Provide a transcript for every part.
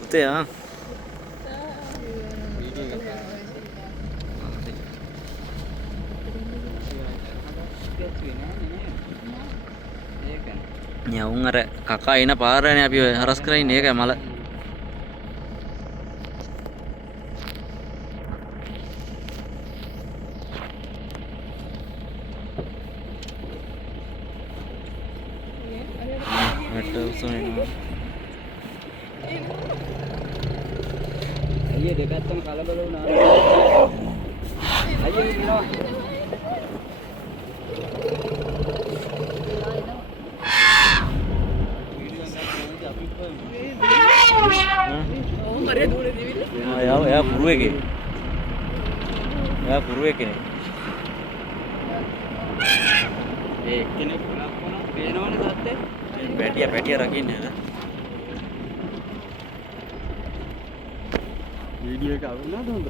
පුතේ ආ යවුන් අර කකා එන පාරනේ අපි හරස් කරලා ඉන්නේ ඒකයි මල අයියේ දෙපැත්තම කලබල වුණා. අයියේ ඉන්නවා. ya පුරුවේ කෙනෙක්. පුරුවේ කෙනෙක්. ඒ කෙනෙක් ලක්වන පේනවනේ තාත්තේ. පැටිය රකින්නේ නේද? වීඩියෝ එක අවුල්ලාද හොඳ?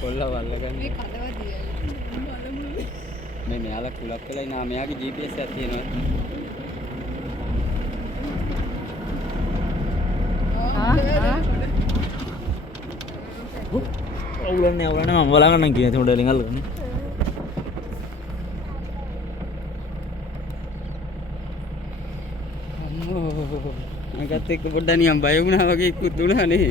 කොල්ලා වල්ලගන්නේ. මේ කඩවදිය. මේ මෙයාලා කුලප් වෙලා ඉන්නා මෙයාගේ GPS එකක් තියෙනවා. අවුලන්නේ මම බලන්න කියන්නේ උඩ ලින්ගල් ගන්න. අම්මෝ මගත් එක්ක පොඩ්ඩක් නිකන් බය වුණා වගේ ඉක්කුත් දුණා නේ.